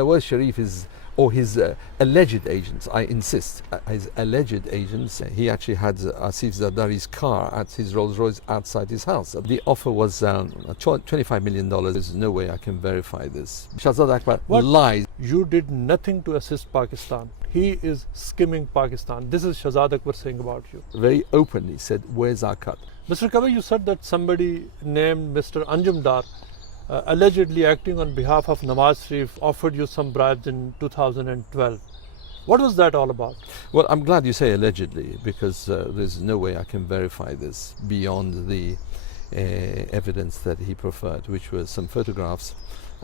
Nawaz Sharif is, or his alleged agents, I insist, his alleged agents, he actually had Asif Zardari's car at his Rolls Royce outside his house. The offer was $25 million. There's no way I can verify this. Shahzad Akbar lies. You did nothing to assist Pakistan. He is skimming Pakistan. This is Shahzad Akbar saying about you. Very openly said, where's our cut? Mr. Kaveh, you said that somebody named Mr. Anjumdar, allegedly acting on behalf of Nawaz Sharif, offered you some bribes in 2012. What was that all about? Well, I'm glad you say allegedly, because there's no way I can verify this beyond the evidence that he preferred, which was some photographs,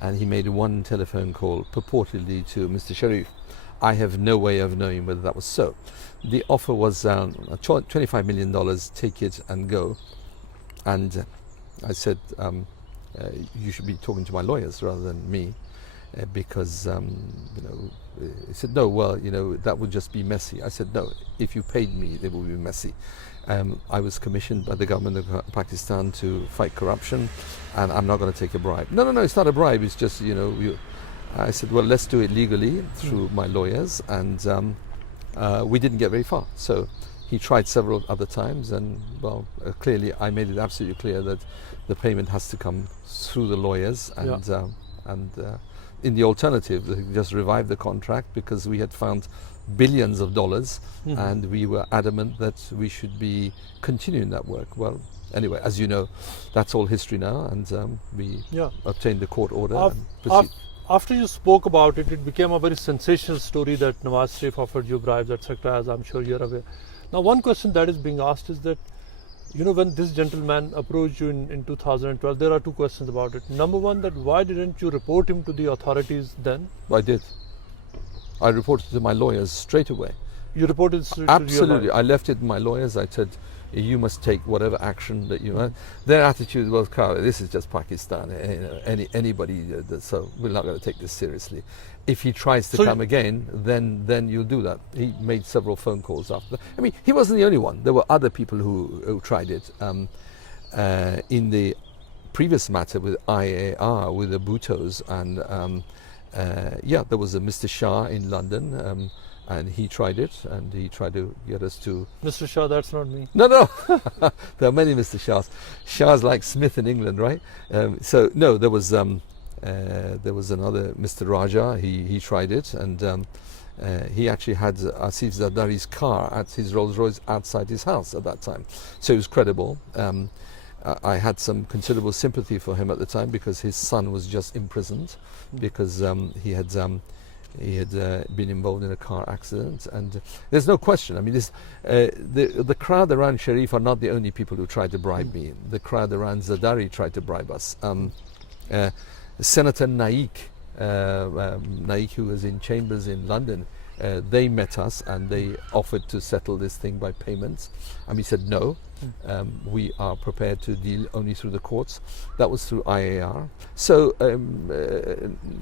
and he made one telephone call purportedly to Mr. Sharif. I have no way of knowing whether that was so. The offer was $25 million, take it and go. And I said, you should be talking to my lawyers rather than me, because he said, no, well, that would just be messy. I said, no, if you paid me, it would be messy. I was commissioned by the government of Pakistan to fight corruption, and I'm not going to take a bribe. No, it's not a bribe. It's just, I said, well, let's do it legally through my lawyers, and we didn't get very far. So he tried several other times, and clearly I made it absolutely clear that the payment has to come through the lawyers, and in the alternative, they just revived the contract, because we had found billions of dollars, and we were adamant that we should be continuing that work. Well, anyway, as you know, that's all history now, and we obtained the court order and proceed. After you spoke about it, it became a very sensational story that Nawaz Sharif offered you bribes, etc., as I'm sure you're aware. Now, one question that is being asked is that, when this gentleman approached you in 2012, there are two questions about it. Number one, that why didn't you report him to the authorities then? I did. I reported to my lawyers straight away. You reported to Absolutely. I left it to my lawyers. I said, you must take whatever action that you want. Their attitude was, this is just Pakistan. Anybody, so we're not going to take this seriously. If he tries to come again, then you'll do that. He made several phone calls after. I mean, he wasn't the only one. There were other people who tried it. In the previous matter with IAR, with the Bhuttos, and there was a Mr. Shah in London. And he tried it, and he tried to get us to... Mr. Shah, that's not me. No. There are many Mr. Shahs. Shahs like Smith in England, right? No, there was another Mr. Raja. He tried it, and he actually had Asif Zardari's car at his Rolls Royce outside his house at that time. So he was credible. I had some considerable sympathy for him at the time, because his son was just imprisoned, because he had been involved in a car accident, and there's no question. I mean, the crowd around Sharif are not the only people who tried to bribe me. The crowd around Zardari tried to bribe us. Senator Naik, who was in chambers in London, they met us and they offered to settle this thing by payments, and we said no. We are prepared to deal only through the courts. That was through IAR. So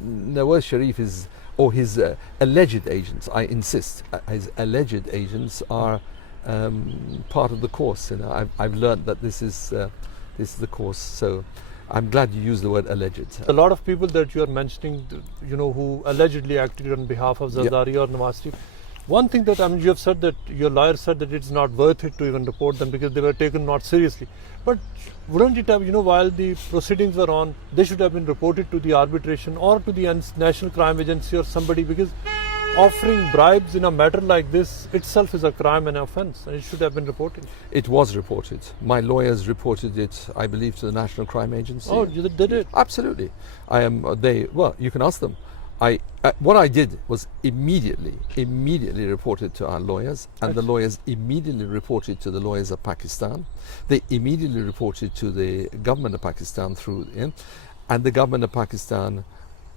Nawaz Sharif is, or his alleged agents, I insist, his alleged agents are part of the course. I've learned that this is the course. So I'm glad you used the word alleged. A lot of people that you are mentioning, who allegedly acted on behalf of Zardari or Nawaz Sharif. One thing that you have said, that your lawyer said that it's not worth it to even report them because they were taken not seriously. But wouldn't it have, while the proceedings were on, they should have been reported to the arbitration or to the National Crime Agency or somebody, because offering bribes in a matter like this itself is a crime and offence, and it should have been reported. It was reported. My lawyers reported it, I believe, to the National Crime Agency. Oh, you did it? Absolutely. You can ask them. What I did was immediately reported to our lawyers, and the lawyers immediately reported to the lawyers of Pakistan. They immediately reported to the government of Pakistan and the government of Pakistan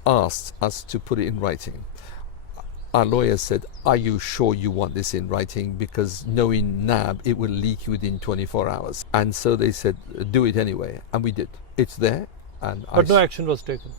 asked us to put it in writing. Our lawyers said, are you sure you want this in writing? Because knowing NAB, it will leak within 24 hours. And so they said, do it anyway. And we did. It's there. But no action was taken.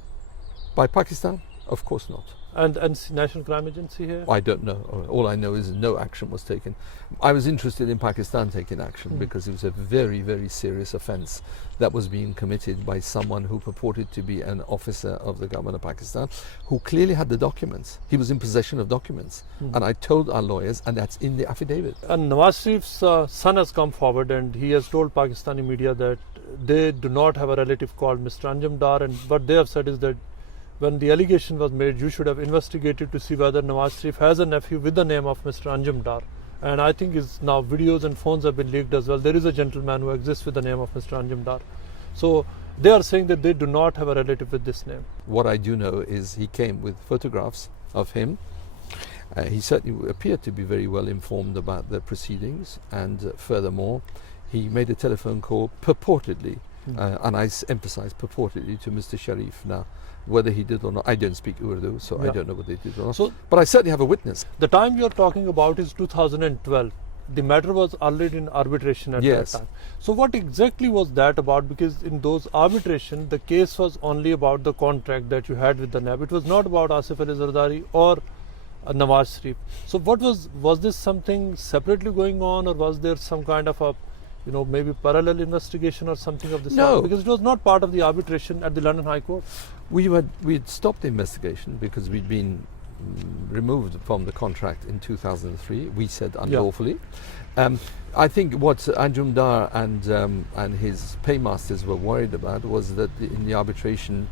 By Pakistan? Of course not. And National Crime Agency here? I don't know. All I know is no action was taken. I was interested in Pakistan taking action because it was a very, very serious offence that was being committed by someone who purported to be an officer of the government of Pakistan, who clearly had the documents. He was in possession of documents. And I told our lawyers, and that's in the affidavit. And Nawaz Sharif's son has come forward and he has told Pakistani media that they do not have a relative called Mr. Anjum Dar, and what they have said is that when the allegation was made, you should have investigated to see whether Nawaz Sharif has a nephew with the name of Mr. Anjum Dar. And I think now videos and phones have been leaked as well. There is a gentleman who exists with the name of Mr. Anjum Dar. So they are saying that they do not have a relative with this name. What I do know is he came with photographs of him. He certainly appeared to be very well informed about the proceedings, and furthermore, he made a telephone call purportedly, and I emphasize purportedly, to Mr. Sharif. Now, whether he did or not, I don't speak Urdu, so I don't know whether he did or not. So, but I certainly have a witness. The time you're talking about is 2012. The matter was already in arbitration at that time. So what exactly was that about? Because in those arbitration, the case was only about the contract that you had with the NAB. It was not about Asif Ali Zardari or Nawaz Sharif. So what was this something separately going on, or was there some kind of a maybe parallel investigation or something of this sort? Because it was not part of the arbitration at the London High Court. We'd stopped the investigation because we'd been removed from the contract in 2003. We said unlawfully. I think what Anjum Dar and his paymasters were worried about was that in the arbitration,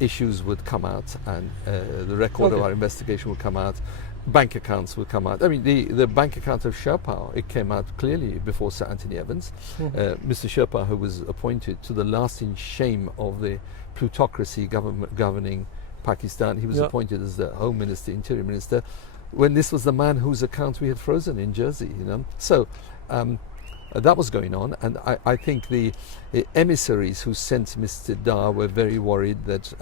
issues would come out, and the record of our investigation would come out. Bank accounts would come out. I mean, the bank account of Sherpa, it came out clearly before Sir Anthony Evans. Mr. Sherpa, who was appointed to the lasting shame of the plutocracy governing Pakistan, he was appointed as the Home Minister, Interior Minister, when this was the man whose account we had frozen in Jersey. So that was going on, and I think the emissaries who sent Mr. Dar were very worried that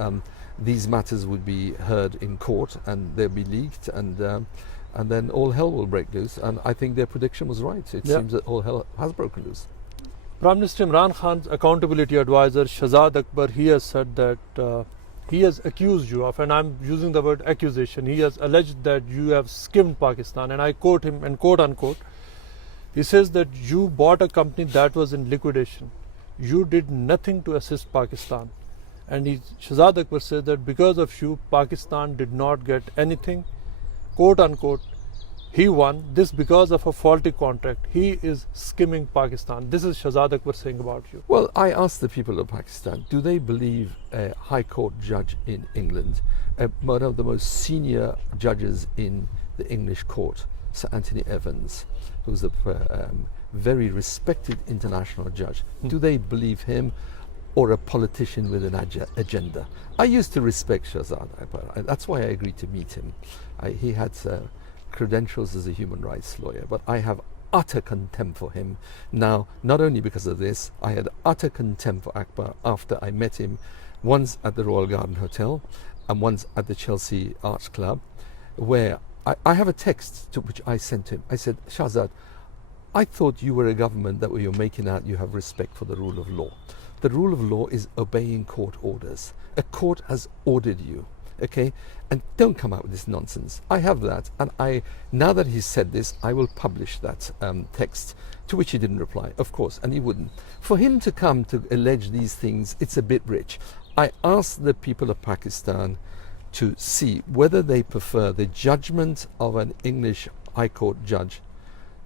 these matters would be heard in court and they'll be leaked, and then all hell will break loose. And I think their prediction was right. It seems that all hell has broken loose. Prime Minister Imran Khan's accountability advisor Shahzad Akbar, he has said that he has accused you of, and I'm using the word accusation, he has alleged that you have skimmed Pakistan, and I quote him, and quote unquote, he says that you bought a company that was in liquidation. You did nothing to assist Pakistan. And Shahzad Akbar says that because of you, Pakistan did not get anything, quote unquote. He won this because of a faulty contract. He is skimming Pakistan. This is Shahzad Akbar saying about you. Well, I asked the people of Pakistan, do they believe a High Court judge in England, one of the most senior judges in the English court, Sir Anthony Evans, who's a very respected international judge, do they believe him or a politician with an agenda? I used to respect Shahzad Akbar. That's why I agreed to meet him. He had credentials as a human rights lawyer, but I have utter contempt for him now, not only because of this. I had utter contempt for Akbar after I met him once at the Royal Garden Hotel and once at the Chelsea Arts Club, where I have a text to which I sent him. I said, Shahzad, I thought you were a government that you're making out you have respect for the rule of law. The rule of law is obeying court orders. A court has ordered you, okay? And don't come out with this nonsense. I have that, and now that he's said this, I will publish that text, to which he didn't reply, of course, and he wouldn't. For him to come to allege these things, it's a bit rich. I asked the people of Pakistan to see whether they prefer the judgment of an English High Court judge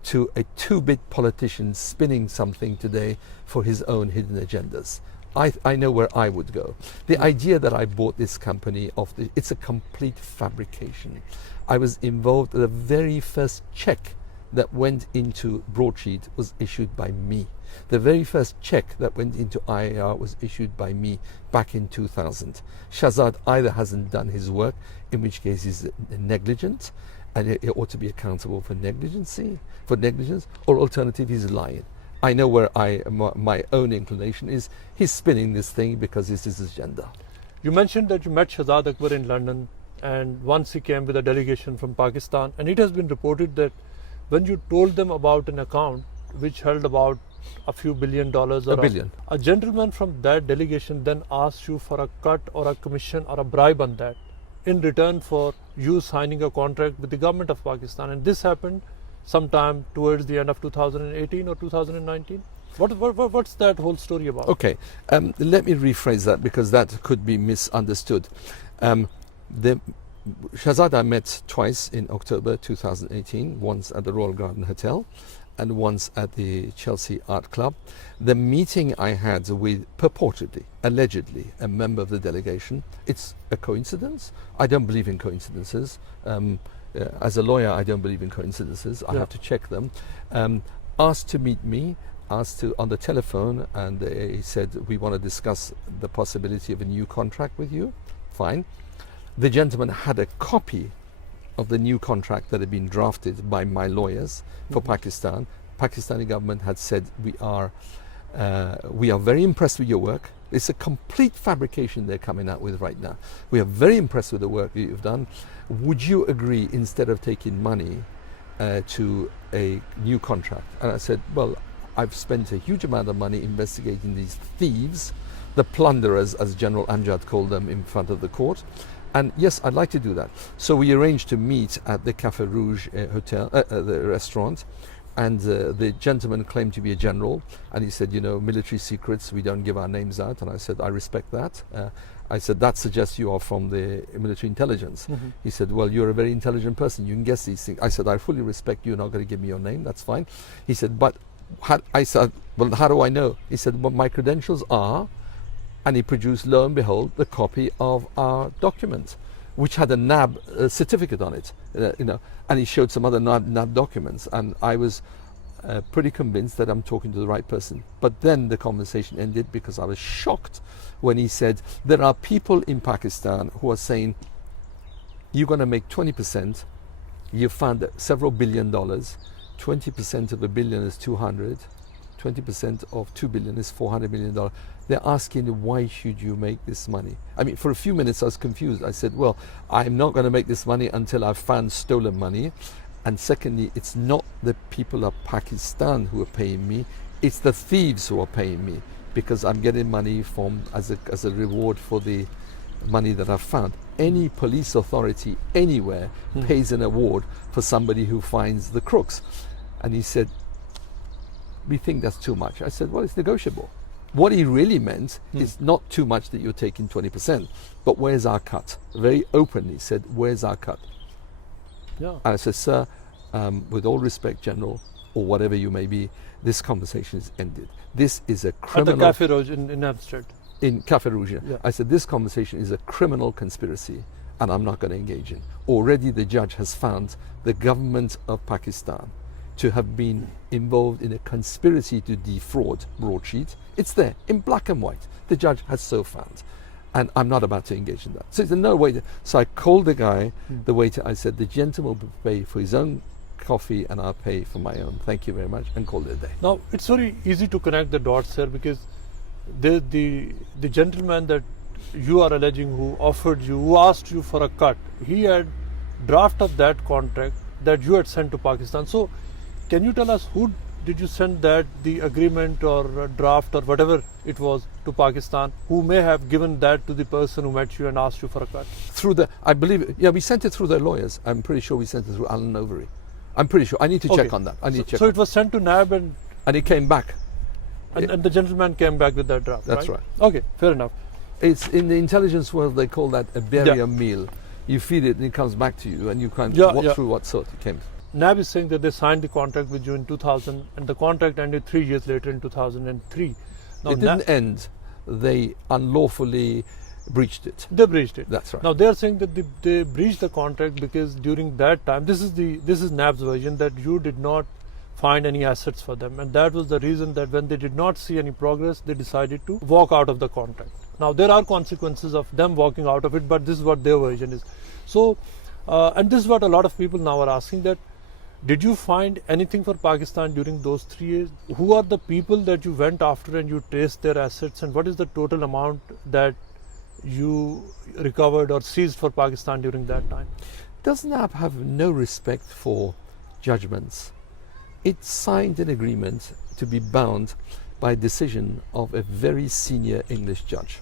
to a two-bit politician spinning something today for his own hidden agendas. I know where I would go. The idea that I bought this company it's a complete fabrication. I was involved. The very first check that went into Broadsheet was issued by me. The very first check that went into IAR was issued by me back in 2000. Shahzad either hasn't done his work, in which case he's negligent, and he ought to be accountable for negligence, or alternative, he's lying. I know where my own inclination is. He's spinning this thing because it's his agenda. You mentioned that you met Shahzad Akbar in London, and once he came with a delegation from Pakistan, and it has been reported that when you told them about an account which held about a few $1 billion, or $1 billion, a gentleman from that delegation then asked you for a cut or a commission or a bribe on that. in return for you signing a contract with the government of Pakistan. And this happened sometime towards the end of 2018 or 2019. What's that whole story about? Okay, let me rephrase that because that could be misunderstood. Shahzad I met twice in October 2018, once at the Royal Garden Hotel and once at the Chelsea Art Club. The meeting I had with purportedly, allegedly, a member of the delegation, it's a coincidence. I don't believe in coincidences. As a lawyer, I don't believe in coincidences. I have to check them. Asked to meet me, on the telephone, and he said, we want to discuss the possibility of a new contract with you. Fine. The gentleman had a copy of the new contract that had been drafted by my lawyers for Pakistan. Pakistani government had said, we are very impressed with your work. It's a complete fabrication they're coming out with right now. We are very impressed with the work that you've done. Would you agree, instead of taking money, to a new contract? And I said, well, I've spent a huge amount of money investigating these thieves, the plunderers, as General Amjad called them, in front of the court. And yes, I'd like to do that. So we arranged to meet at the Café Rouge hotel, the restaurant. And the gentleman claimed to be a general. And he said, you know, military secrets, we don't give our names out. And I said, I respect that. I said, that suggests you are from the military intelligence. He said, well, you're a very intelligent person. You can guess these things. I said, I fully respect you. You're not going to give me your name. That's fine. He said, but I said, well, how do I know? He said, well, my credentials are, and he produced, lo and behold, the copy of our document, which had a NAB certificate on it, and he showed some other NAB documents, and I was pretty convinced that I'm talking to the right person. But then the conversation ended because I was shocked when he said, there are people in Pakistan who are saying, you're going to make 20%, you found several $1 billion, 20% of $1 billion is 200, 20% of $2 billion is $400 million. They're asking, why should you make this money? I mean, for a few minutes I was confused. I said, well, I'm not going to make this money until I've found stolen money. And secondly, it's not the people of Pakistan who are paying me, it's the thieves who are paying me, because I'm getting money from as a reward for the money that I've found. Any police authority anywhere pays an award for somebody who finds the crooks. And he said, we think that's too much. I said, well, it's negotiable. What he really meant is not too much that you're taking 20%, but where's our cut? Very openly said, where's our cut? Yeah. And I said, sir, with all respect, General, or whatever you may be, this conversation is ended. This is a criminal... At the Café Rouge in Amsterdam. In Café Rouge. Yeah. I said, this conversation is a criminal conspiracy, and I'm not going to engage in. Already the judge has found the government of Pakistan to have been involved in a conspiracy to defraud Broadsheet. It's there, in black and white. The judge has so found. And I'm not about to engage in that. So there's no way. So I called the guy, the waiter. I said, the gentleman will pay for his own coffee and I'll pay for my own. Thank you very much. And called it a day. Now, it's very easy to connect the dots here, because the gentleman that you are alleging who offered you, who asked you for a cut, he had draft of that contract that you had sent to Pakistan. So can you tell us who did you send the agreement or draft or whatever it was to Pakistan, who may have given that to the person who met you and asked you for a cut? I believe, we sent it through their lawyers. I'm pretty sure we sent it through Alan Overy. I'm pretty sure. I need to check on that. So it was sent to NAB and it came back. And the gentleman came back with that draft, That's right. Okay, fair enough. It's in the intelligence world, they call that a burial meal. You feed it and it comes back to you, and you can't walk through what sort it came. NAB is saying that they signed the contract with you in 2000, and the contract ended 3 years later in 2003. Now, it didn't end. They unlawfully breached it. They breached it. That's right. Now they are saying that they breached the contract because during that time, this is NAB's version, that you did not find any assets for them, and that was the reason that when they did not see any progress, they decided to walk out of the contract. Now there are consequences of them walking out of it, but this is what their version is. So, and this is what a lot of people now are asking, that did you find anything for Pakistan during those 3 years? Who are the people that you went after and you traced their assets, and what is the total amount that you recovered or seized for Pakistan during that time? Does NAB have no respect for judgments? It signed an agreement to be bound by a decision of a very senior English judge.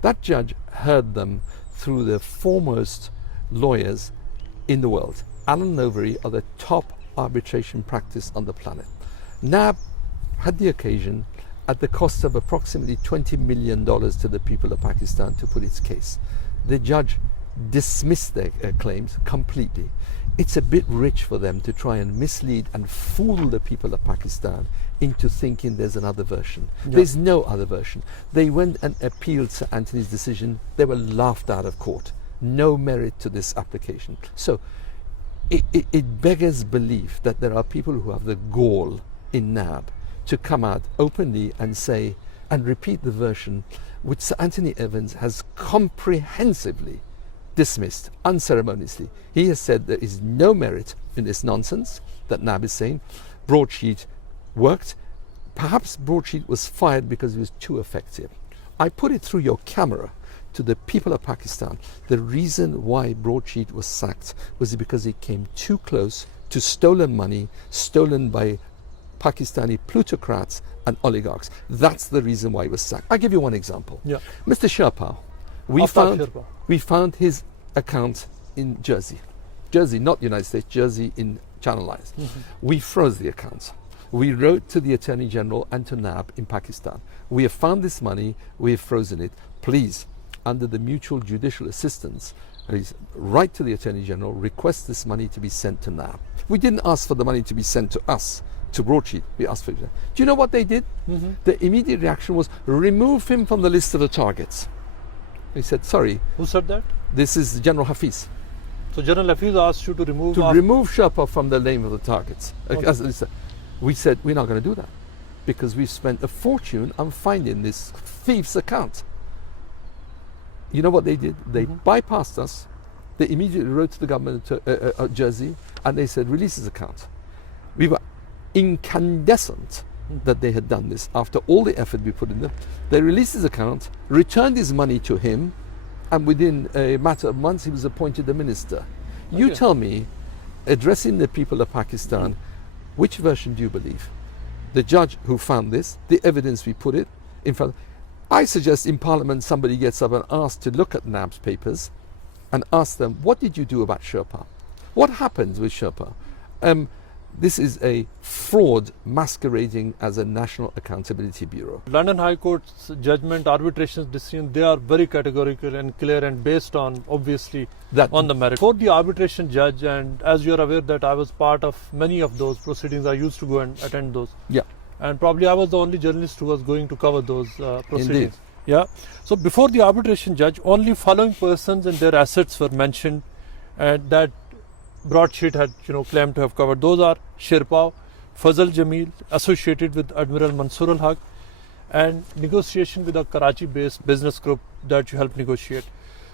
That judge heard them through the foremost lawyers in the world. Alan Novery are the top arbitration practice on the planet. NAB had the occasion at the cost of approximately $20 million to the people of Pakistan to put its case. The judge dismissed their claims completely. It's a bit rich for them to try and mislead and fool the people of Pakistan into thinking there's another version. Yeah. There's no other version. They went and appealed Sir Anthony's decision. They were laughed out of court. No merit to this application. So it beggars belief that there are people who have the gall in NAB to come out openly and say and repeat the version which Sir Anthony Evans has comprehensively dismissed unceremoniously. He has said there is no merit in this nonsense that NAB is saying. Broadsheet worked. Perhaps Broadsheet was fired because it was too effective. I put it through your camera to the people of Pakistan. The reason why Broadsheet was sacked was because it came too close to stolen money, stolen by Pakistani plutocrats and oligarchs. That's the reason why it was sacked. I'll give you one example. Yeah. Mr. Sherpa, we found his account in Jersey. Jersey, not United States, Jersey in Channel Islands. We froze the accounts. We wrote to the Attorney General and to NAB in Pakistan. We have found this money, we have frozen it. Please, under the mutual judicial assistance, please write to the Attorney General, request this money to be sent to NAB. We didn't ask for the money to be sent to us, to Broadsheet. We asked for it. Do you know what they did? The immediate reaction was remove him from the list of the targets. He said, sorry. Who said that? This is General Hafiz. So General Hafiz asked you to remove... remove Sherpa from the name of the targets. Okay. We said, we're not going to do that because we've spent a fortune on finding this thief's account. You know what they did? They bypassed us. They immediately wrote to the government of Jersey and they said, release his account. We were incandescent that they had done this. After all the effort we put in them, they released his account, returned his money to him, and within a matter of months he was appointed a minister. You tell me, addressing the people of Pakistan, which version do you believe? The judge who found this, the evidence we put it in front. I suggest in Parliament somebody gets up and asks to look at NAB's papers and ask them, what did you do about Sherpa? What happened with Sherpa? This is a fraud masquerading as a National Accountability Bureau. London High Court's judgment, arbitration decision, they are very categorical and clear and based on, obviously, on the merit. For the arbitration judge, and as you are aware that I was part of many of those proceedings, I used to go and attend those. Yeah. And probably I was the only journalist who was going to cover those proceedings. Indeed. Yeah. So before the arbitration judge, only following persons and their assets were mentioned, and that Broadsheet had claimed to have covered. Those are Sherpa, Fazal Jamil, associated with Admiral Mansoor al-Haq, and negotiation with a Karachi-based business group that you helped negotiate.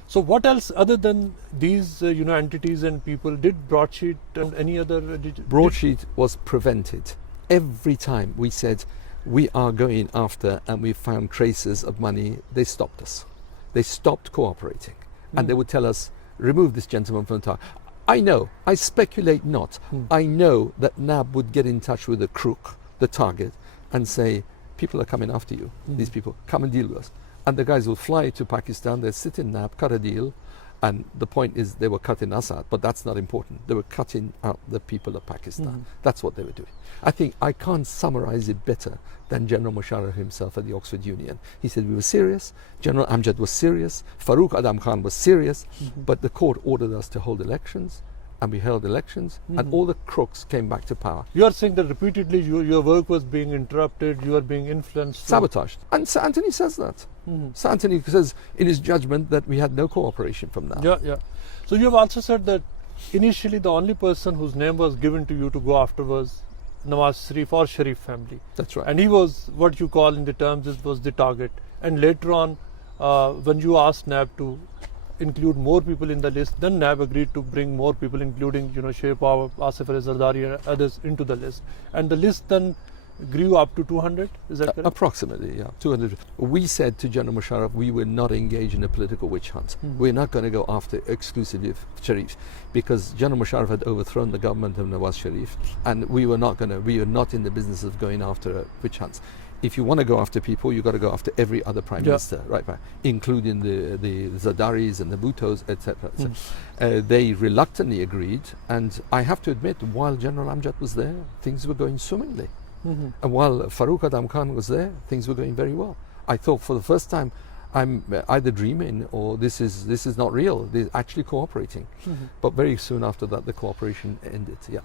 So what else other than these entities and people did Broadsheet and any other? Broadsheet was prevented. Every time we said we are going after and we found traces of money, they stopped us. They stopped cooperating. And they would tell us, remove this gentleman from the target. I know, I speculate not. I know that NAB would get in touch with the crook, the target, and say, people are coming after you. These people, come and deal with us. And the guys will fly to Pakistan, they'll sit in NAB, cut a deal, and the point is they were cutting us out, but that's not important. They were cutting out the people of Pakistan. That's what they were doing. I think I can't summarize it better than General Musharraf himself at the Oxford Union. He said we were serious, General Amjad was serious, Farooq Adam Khan was serious, but the court ordered us to hold elections, and we held elections, and all the crooks came back to power. You are saying that repeatedly your work was being interrupted, you are being influenced. Sabotaged. And Sir Anthony says that. Sir Anthony says in his judgment that we had no cooperation from that. Yeah. So you have also said that initially the only person whose name was given to you to go after was Nawaz Sharif or Sharif family. That's right. And he was what you call in the terms was the target. And later on, when you asked NAB to include more people in the list, then NAB agreed to bring more people, including Sherpa, Asif Ali Zardari and others into the list. And the list then grew up to 200, is that correct? Approximately, yeah, 200. We said to General Musharraf, we will not engage in a political witch hunt. We're not going to go after exclusively Sharif, because General Musharraf had overthrown the government of Nawaz Sharif, and we were not in the business of going after witch hunts. if you want to go after people, you've got to go after every other prime minister, right? Including the Zardaris and the Bhuttos, etc. They reluctantly agreed, and I have to admit, while General Amjad was there, things were going swimmingly. And while Farooq Adam Khan was there, things were going very well. I thought for the first time, I'm either dreaming or this is not real. They're actually cooperating. But very soon after that, the cooperation ended. Yeah.